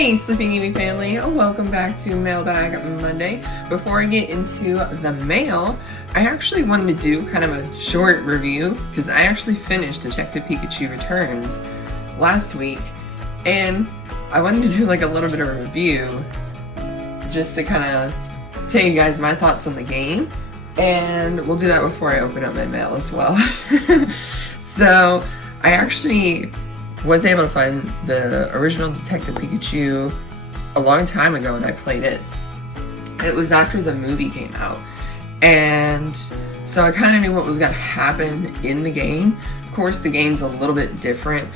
Hey Sleeping Eevee family, welcome back to Mailbag Monday. Before I get into the mail, I actually wanted to do kind of a short review because I actually finished Detective Pikachu Returns last week, and I wanted to do like a little bit of a review just to kind of tell you guys my thoughts on the game, and we'll do that before I open up my mail as well. So I actually was able to find the original Detective Pikachu a long time ago, and I played it. It was after the movie came out, and so I kind of knew what was going to happen in the game. Of course, the game's a little bit different.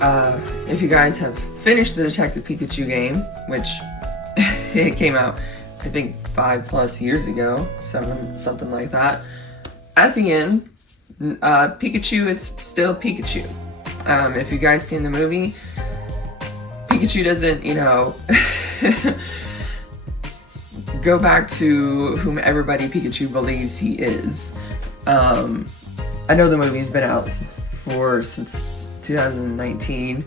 If you guys have finished the Detective Pikachu game, which it came out, I think 5+ years ago, something like that, at the end, Pikachu is still Pikachu. If you guys seen the movie, Pikachu doesn't, go back to whom everybody Pikachu believes he is. I know the movie's been out since 2019.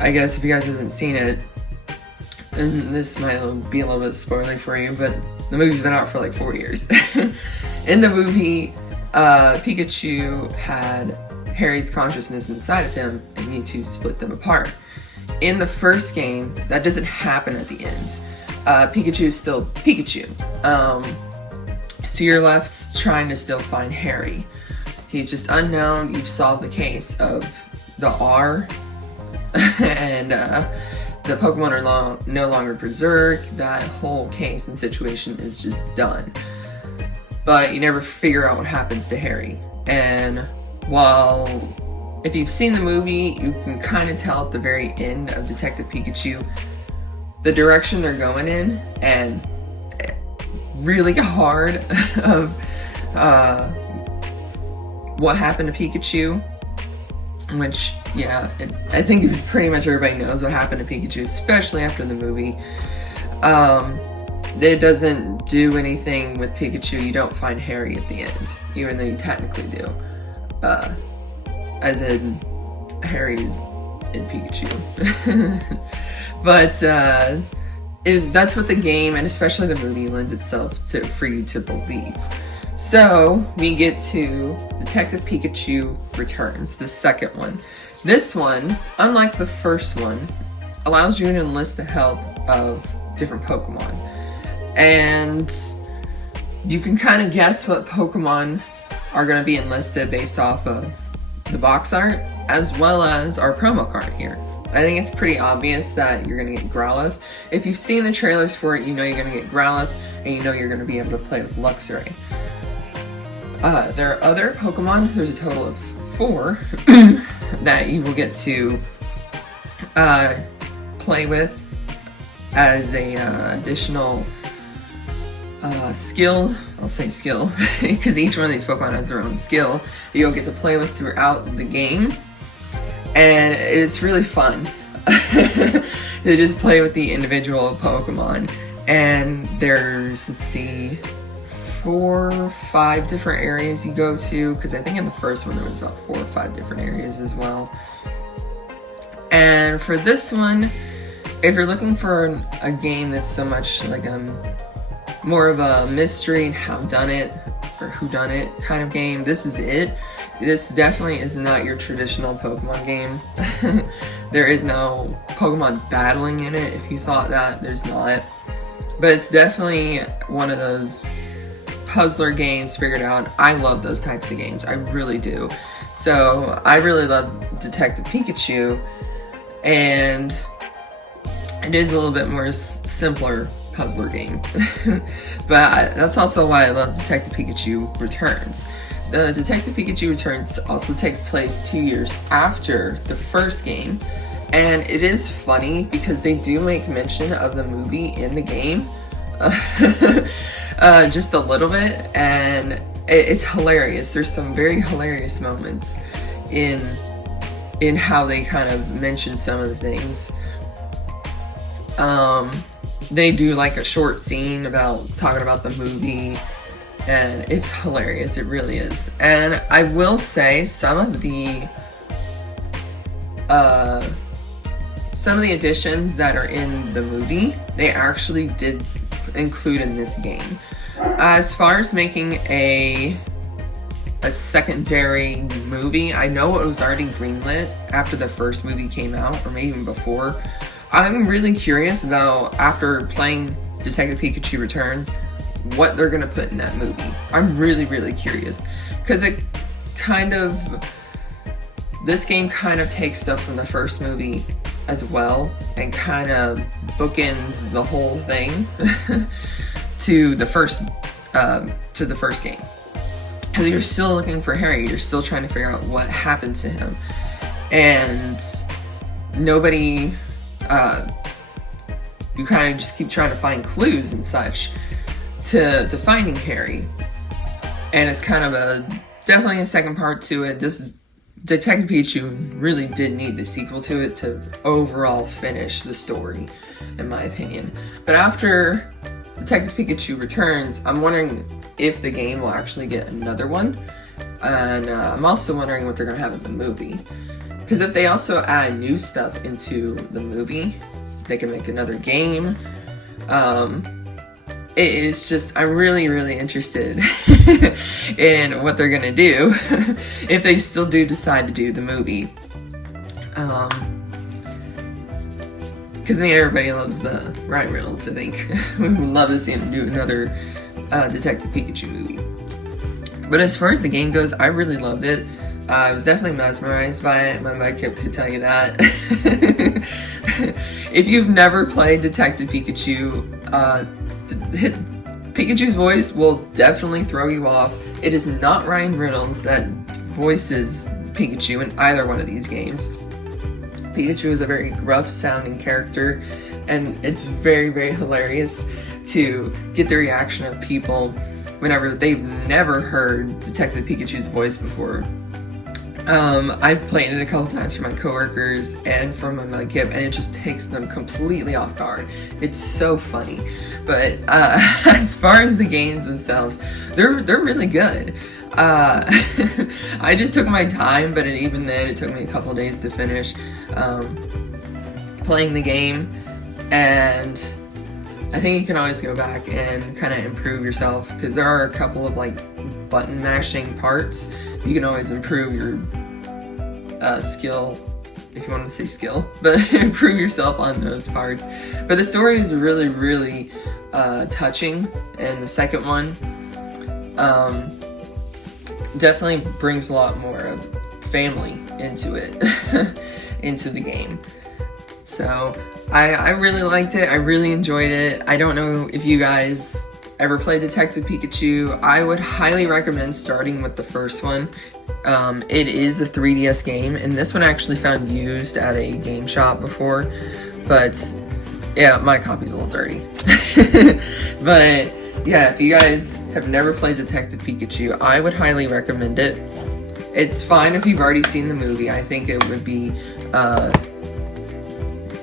I guess if you guys haven't seen it, and this might be a little bit spoilery for you, but the movie's been out for like 4 years. In the movie, Pikachu had Harry's consciousness inside of him, and you two split them apart. In the first game, that doesn't happen at the end. Pikachu is still Pikachu. So you're left trying to still find Harry. He's just unknown. You've solved the case of the R, and the Pokemon are no longer preserved. That whole case and situation is just done. But you never figure out what happens to Harry. And while if you've seen the movie, you can kind of tell at the very end of Detective Pikachu the direction they're going in, and really hard of what happened to Pikachu, which, yeah, I think it's pretty much everybody knows what happened to Pikachu, especially after the movie. It doesn't do anything with Pikachu. You don't find Harry at the end, even though you technically do. As in, Harry's in Pikachu. But that's what the game, and especially the movie, lends itself to for you to believe. So we get to Detective Pikachu Returns, the second one. This one, unlike the first one, allows you to enlist the help of different Pokemon. And you can kind of guess what Pokemon are going to be enlisted based off of the box art, as well as our promo card here. I think it's pretty obvious that you're going to get Growlithe. If you've seen the trailers for it, you know you're going to get Growlithe, and you know you're going to be able to play with Luxray. There are other Pokemon, there's a total of 4, that you will get to play with as a additional skill. I'll say skill, because each one of these Pokemon has their own skill that you'll get to play with throughout the game, and it's really fun to just play with the individual Pokemon. And there's, let's see, 4 or 5 different areas you go to, because I think in the first one there was about 4 or 5 different areas as well. And for this one, if you're looking for a game that's so much like more of a mystery and have-done-it or who-done-it kind of game, this is it. This definitely is not your traditional Pokemon game. There is no Pokemon battling in it. If you thought that, there's not. But it's definitely one of those puzzler games figured out. I love those types of games. I really do. So I really love Detective Pikachu, and it is a little bit more simpler puzzler game. But that's also why I love Detective Pikachu Returns. The Detective Pikachu Returns also takes place 2 years after the first game, and it is funny because they do make mention of the movie in the game, just a little bit, and it's hilarious. There's some very hilarious moments in how they kind of mention some of the things. They do like a short scene talking about the movie, and it's hilarious. It really is. And I will say some of the some of the additions that are in the movie, they actually did include in this game. As far as making a secondary movie, I know it was already greenlit after the first movie came out, or maybe even before. I'm really curious about, after playing Detective Pikachu Returns, what they're gonna put in that movie. I'm really curious, because this game kind of takes stuff from the first movie as well, and kind of bookends the whole thing to the first game. Because you're still looking for Harry, you're still trying to figure out what happened to him, and nobody, you kind of just keep trying to find clues and such to finding Harry, and it's kind of definitely a second part to it. This Detective Pikachu really did need the sequel to it to overall finish the story, in my opinion. But after Detective Pikachu Returns, I'm wondering if the game will actually get another one, and I'm also wondering what they're going to have in the movie. Because if they also add new stuff into the movie, they can make another game. It's just, I'm really interested in what they're gonna do if they still do decide to do the movie. Because everybody loves the Ryan Reynolds, I think. We would love to see him do another Detective Pikachu movie. But as far as the game goes, I really loved it. I was definitely mesmerized by it. My kid could tell you that. If you've never played Detective Pikachu, Pikachu's voice will definitely throw you off. It is not Ryan Reynolds that voices Pikachu in either one of these games. Pikachu is a very gruff sounding character, and it's very hilarious to get the reaction of people whenever they've never heard Detective Pikachu's voice before. I've played it a couple times for my coworkers and for my kid, and it just takes them completely off guard. It's so funny. But as far as the games themselves, they're really good. I just took my time, but even then it took me a couple days to finish playing the game, and I think you can always go back and kind of improve yourself, because there are a couple of like button mashing parts. You can always improve your skill, if you want to say skill, but improve yourself on those parts. But the story is really touching, and the second one definitely brings a lot more of family into it, into the game. So I really liked it. I really enjoyed it. I don't know if you guys ever played Detective Pikachu. I would highly recommend starting with the first one. It is a 3DS game, and this one I actually found used at a game shop before, but yeah, my copy's a little dirty. But yeah, if you guys have never played Detective Pikachu, I would highly recommend it. It's fine if you've already seen the movie. I think it would be,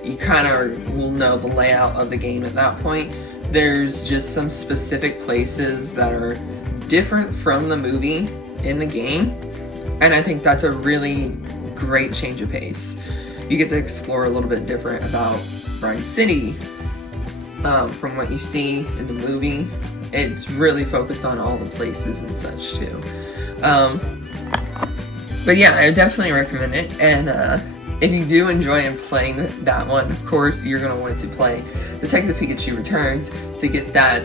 you kind of will know the layout of the game at that point. There's just some specific places that are different from the movie in the game, and I think that's a really great change of pace. You get to explore a little bit different about Brine City from what you see in the movie. It's really focused on all the places and such too. But yeah, I definitely recommend it, and if you do enjoy playing that one, of course, you're going to want to play Detective Pikachu Returns to get that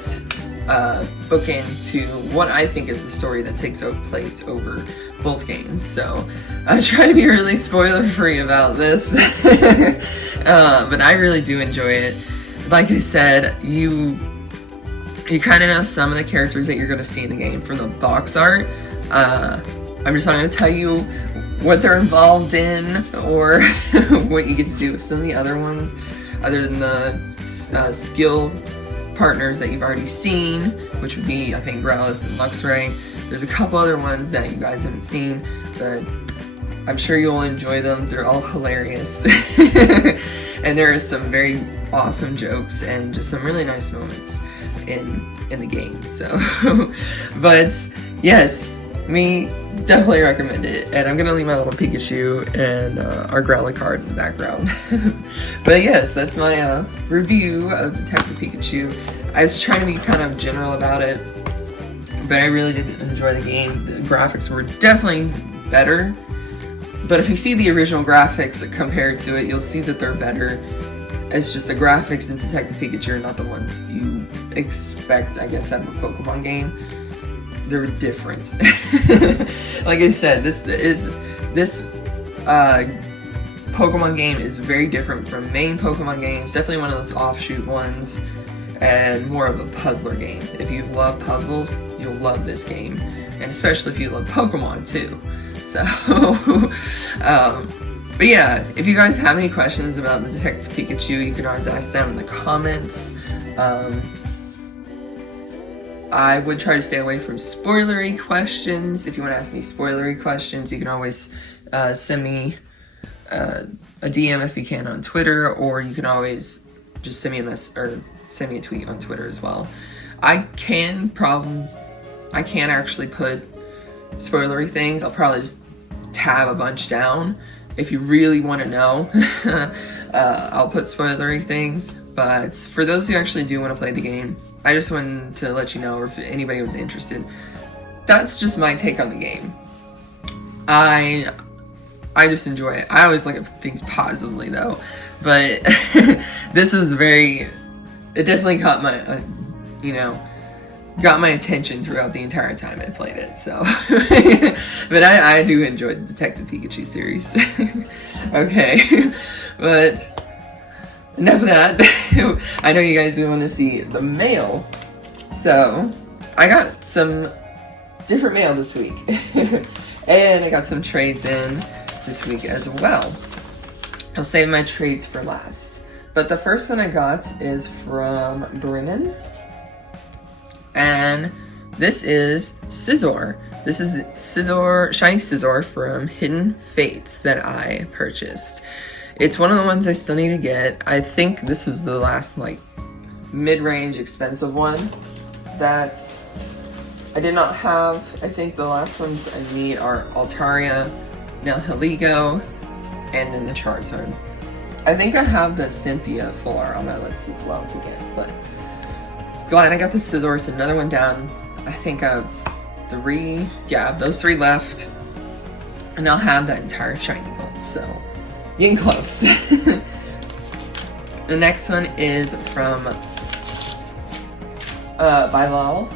bookend to what I think is the story that takes place over both games. So I try to be really spoiler-free about this, but I really do enjoy it. Like I said, you kind of know some of the characters that you're going to see in the game from the box art. I'm just not going to tell you what they're involved in or what you get to do with some of the other ones, other than the skill partners that you've already seen, which would be, I think, Growlithe and Luxray. There's a couple other ones that you guys haven't seen, but I'm sure you'll enjoy them. They're all hilarious. And there are some very awesome jokes and just some really nice moments in the game. So, but yes, definitely recommend it. And I'm gonna leave my little Pikachu and our Growlithe card in the background. But yes, that's my review of Detective Pikachu. I was trying to be kind of general about it, but I really did enjoy the game. The graphics were definitely better, but if you see the original graphics compared to it, you'll see that they're better. It's just the graphics in Detective Pikachu are not the ones you expect, I guess, out of a Pokemon game. They're different. Like I said, this Pokemon game is very different from main Pokemon games. Definitely one of those offshoot ones, and more of a puzzler game. If you love puzzles, you'll love this game, and especially if you love Pokemon too. So, but yeah, if you guys have any questions about the Detective Pikachu, you can always ask down in the comments. I would try to stay away from spoilery questions. If you want to ask me spoilery questions, you can always send me a DM if you can on Twitter, or you can always just send me a tweet on Twitter as well. I can actually put spoilery things. I'll probably just tab a bunch down. If you really want to know, I'll put spoilery things. But for those who actually do want to play the game, I just wanted to let you know, or if anybody was interested, that's just my take on the game. I just enjoy it. I always look at things positively though, but this is it definitely caught my, got my attention throughout the entire time I played it, so. But I do enjoy the Detective Pikachu series. Okay, but enough of that. I know you guys do want to see the mail, so I got some different mail this week. And I got some trades in this week as well. I'll save my trades for last. But the first one I got is from Brennan. And this is Scizor. This is Shiny Scizor from Hidden Fates that I purchased. It's one of the ones I still need to get. I think this was the last, mid-range expensive one that I did not have. I think the last ones I need are Altaria, Nihilego, and then the Charizard. I think I have the Cynthia full art on my list as well to get, but glad I got the Scizor. It's another one down. I think I have those 3 left, and I'll have that entire shiny one, so getting close. The next one is from Bilal,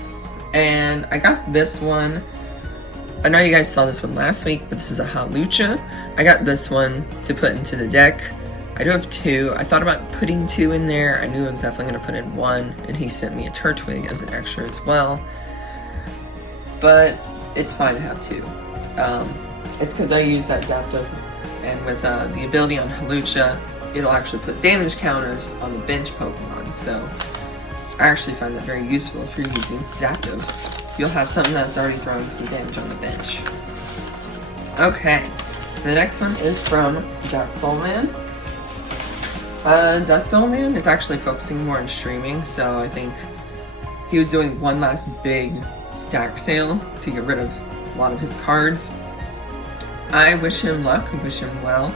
and I got this one. I know you guys saw this one last week, but this is a Hawlucha. I got this one to put into the deck. I do have 2. I thought about putting 2 in there. I knew I was definitely going to put in 1, and he sent me a Turtwig as an extra as well. But it's fine to have 2. It's because I use that Zapdos, and with the ability on Hawlucha, it'll actually put damage counters on the bench Pokemon. So I actually find that very useful if you're using Zapdos. You'll have something that's already throwing some damage on the bench. Okay, the next one is from Dassolman. Dassolman is actually focusing more on streaming, so I think he was doing one last big stack sale to get rid of a lot of his cards. I wish him luck, wish him well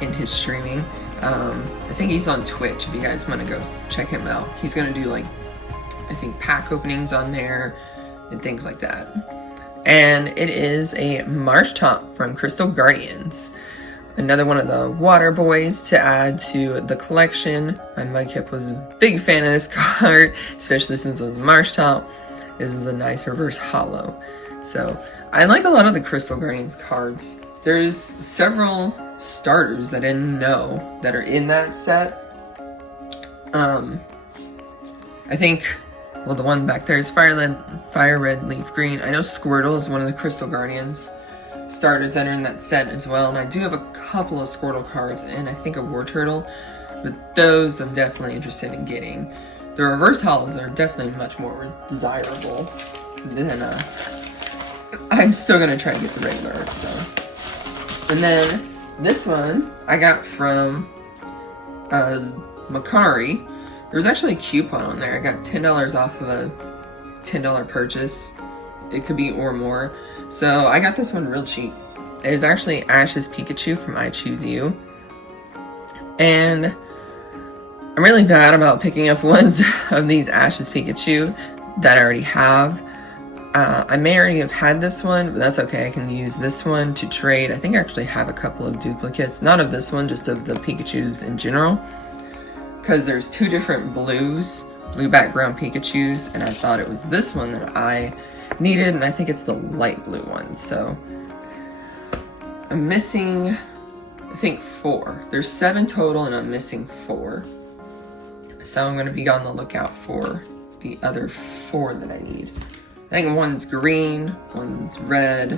in his streaming. I think he's on Twitch if you guys want to go check him out. He's going to do I think pack openings on there and things like that. And it is a Marshtomp from Crystal Guardians. Another one of the water boys to add to the collection. My Mudkip was a big fan of this card, especially since it was a Marshtomp. This is a nice reverse holo. So I like a lot of the Crystal Guardians cards. There's several starters that I didn't know that are in that set. I think, the one back there is Fire Red, Leaf Green. I know Squirtle is one of the Crystal Guardians starters that are in that set as well, and I do have a couple of Squirtle cards and I think a War Turtle, but those I'm definitely interested in getting. The reverse holos are definitely much more desirable than I'm still gonna try to get the regular art stuff. And then this one I got from Macari. There was actually a coupon on there. I got $10 off of a $10 purchase. it could be or more. So I got this one real cheap. It is actually Ash's Pikachu from I Choose You. And I'm really bad about picking up ones of these Ash's Pikachu that I already have. I may already have had this one, but that's okay. I can use this one to trade. I think I actually have a couple of duplicates. Not of this one, just of the Pikachus in general. Because there's two different blues, blue background Pikachus, and I thought it was this one that I needed, and I think it's the light blue one. So I'm missing, I think 4. There's 7 total, and I'm missing 4. So I'm going to be on the lookout for the other 4 that I need. I think one's green, one's red,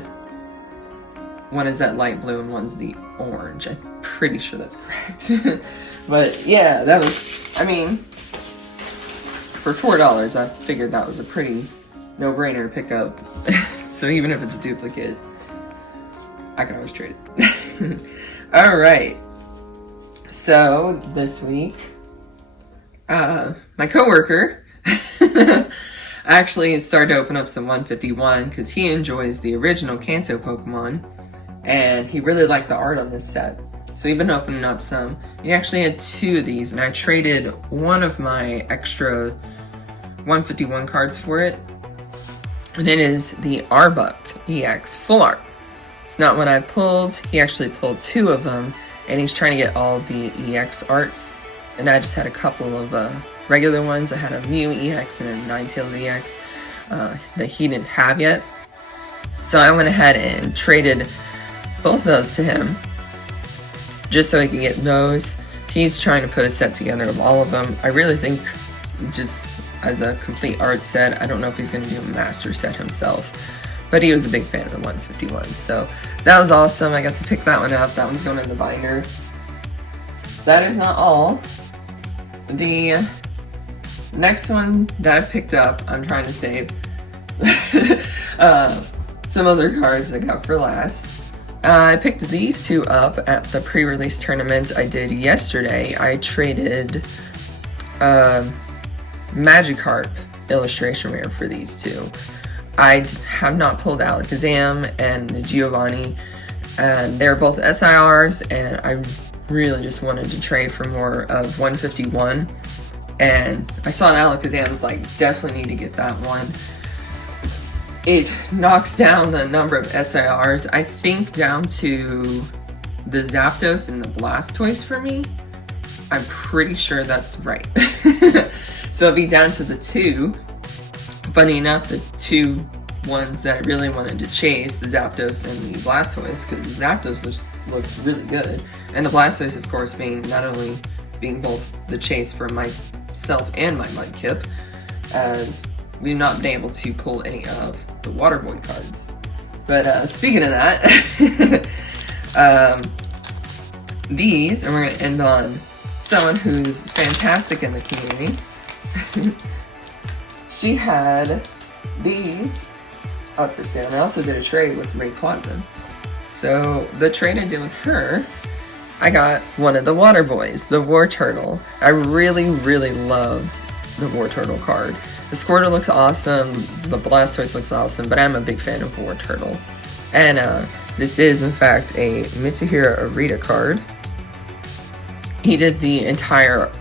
one is that light blue, and one's the orange. I'm pretty sure that's correct. But yeah, that was, I mean, for $4, I figured that was a pretty no-brainer pickup. So even if it's a duplicate, I can always trade it. Alright, so this week, my coworker actually started to open up some 151 because he enjoys the original Kanto Pokemon, and he really liked the art on this set. So he's been opening up some. He actually had 2 of these, and I traded one of my extra 151 cards for it, and it is the Arbok EX Full Art. It's not one I pulled. He actually pulled 2 of them, and he's trying to get all the EX arts, and I just had a couple of regular ones. I had a Mew EX and a Ninetales EX that he didn't have yet. So I went ahead and traded both of those to him just so he could get those. He's trying to put a set together of all of them. I really think just as a complete art set, I don't know if he's going to do a master set himself, but he was a big fan of the 151. So that was awesome. I got to pick that one up. That one's going in the binder. That is not all. The next one that I picked up, I'm trying to save some other cards I got for last. I picked these 2 up at the pre-release tournament I did yesterday. I traded Magikarp illustration rare for these 2. I have not pulled Alakazam and Giovanni, and they're both SIRs, and I really just wanted to trade for more of 151. And I saw Alakazam, I was like, definitely need to get that one. It knocks down the number of SIRs, I think, down to the Zapdos and the Blastoise for me. I'm pretty sure that's right. So it'll be down to the 2. Funny enough, the 2 ones that I really wanted to chase, the Zapdos and the Blastoise, because the Zapdos looks really good. And the Blastoise, of course, being not only being both the chase for myself and my Mudkip, as we've not been able to pull any of the Water Boy cards. But speaking of that, these, and we're going to end on someone who's fantastic in the community. She had these up for sale, and I also did a trade with Rayquaza. So the trade I did with her, I got one of the Water Boys, the War Turtle. I really, really love the War Turtle card. The Squirtle looks awesome, the Blastoise looks awesome, but I'm a big fan of War Turtle. And this is, in fact, a Mitsuhiro Arita card. He did the entire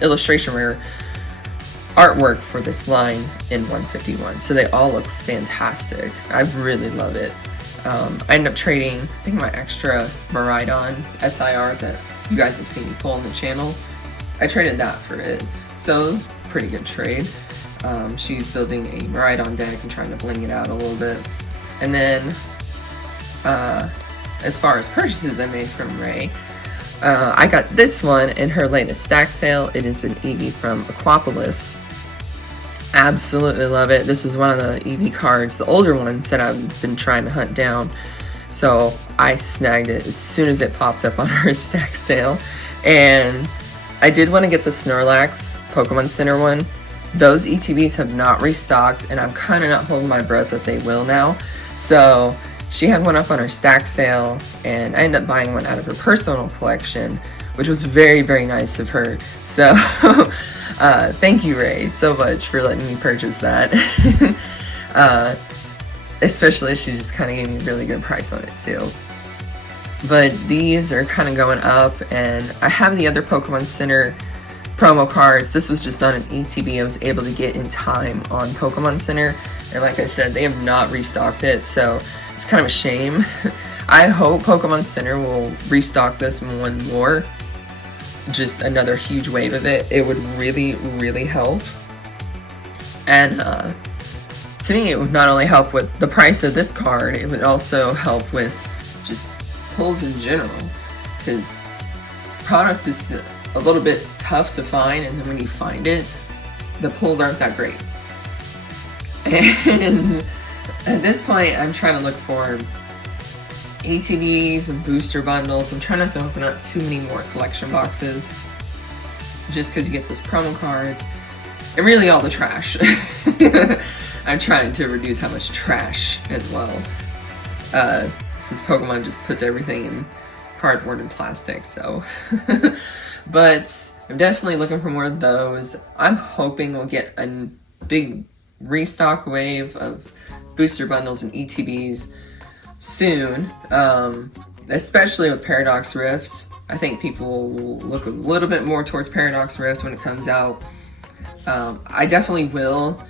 illustration rare artwork for this line in 151, so they all look fantastic. I really love it. I ended up trading, I think, my extra Miraidon SIR that you guys have seen me pull on the channel. I traded that for it, so it was a pretty good trade. She's building a Miraidon deck and trying to bling it out a little bit. And then, as far as purchases I made from Ray, I got this one in her latest stack sale. It is an Eevee from Aquapolis. Absolutely love it. This is one of the Eevee cards, the older ones that I've been trying to hunt down. So I snagged it as soon as it popped up on her stack sale. And I did want to get the Snorlax Pokemon Center one. Those ETBs have not restocked, and I'm kind of not holding my breath that they will now. So she had one up on her stack sale, and I ended up buying one out of her personal collection, which was very, very nice of her. So thank you, Ray, so much for letting me purchase that. Especially she just kind of gave me a really good price on it too. But these are kind of going up, and I have the other Pokemon Center promo cards. This was just not an ETB I was able to get in time on Pokemon Center, and like I said, they have not restocked it, so it's kind of a shame. I hope Pokemon Center will restock this one more, just another huge wave of it. It would really, really help. And to me, it would not only help with the price of this card, it would also help with just pulls in general, because product is a little bit tough to find, and then when you find it, the pulls aren't that great. And at this point, I'm trying to look for ATVs and booster bundles. I'm trying not to open up too many more collection boxes, just because you get those promo cards and really all the trash. I'm trying to reduce how much trash as well, since Pokemon just puts everything in cardboard and plastic, so. But I'm definitely looking for more of those. I'm hoping we'll get a big restock wave of booster bundles and ETBs soon, especially with Paradox Rift. I think people will look a little bit more towards Paradox Rift when it comes out. I definitely will.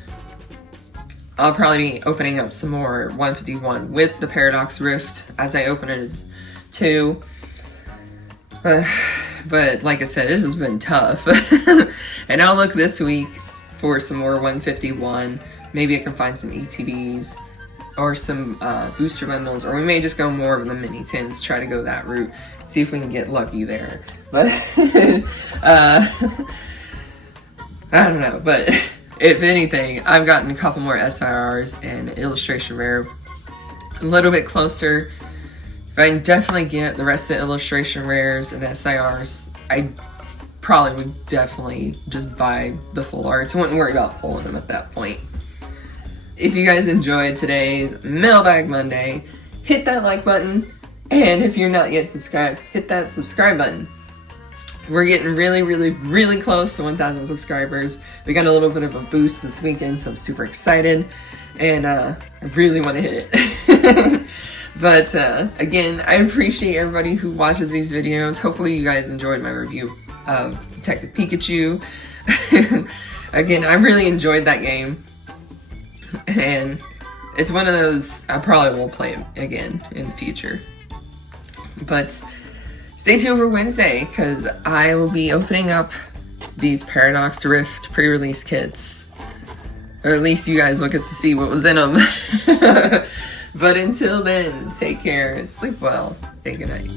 I'll probably be opening up some more 151 with the Paradox Rift as I open it as too. But like I said, this has been tough. And I'll look this week for some more 151. Maybe I can find some ETBs or some booster bundles, or we may just go more of the mini tins, try to go that route, see if we can get lucky there. But I don't know, but if anything, I've gotten a couple more SIRs and illustration rare a little bit closer. If I can definitely get the rest of the illustration rares and SIRs, I probably would definitely just buy the full arts. I wouldn't worry about pulling them at that point. If you guys enjoyed today's Mailbag Monday, hit that like button, and if you're not yet subscribed, hit that subscribe button. We're getting really, really, really close to 1,000 subscribers. We got a little bit of a boost this weekend, so I'm super excited, and I really want to hit it. But again, I appreciate everybody who watches these videos. Hopefully you guys enjoyed my review of Detective Pikachu. Again, I really enjoyed that game, and it's one of those I probably will play again in the future. But stay tuned for Wednesday, because I will be opening up these Paradox Rift pre-release kits. Or at least you guys will get to see what was in them. But until then, take care, sleep well, and good night.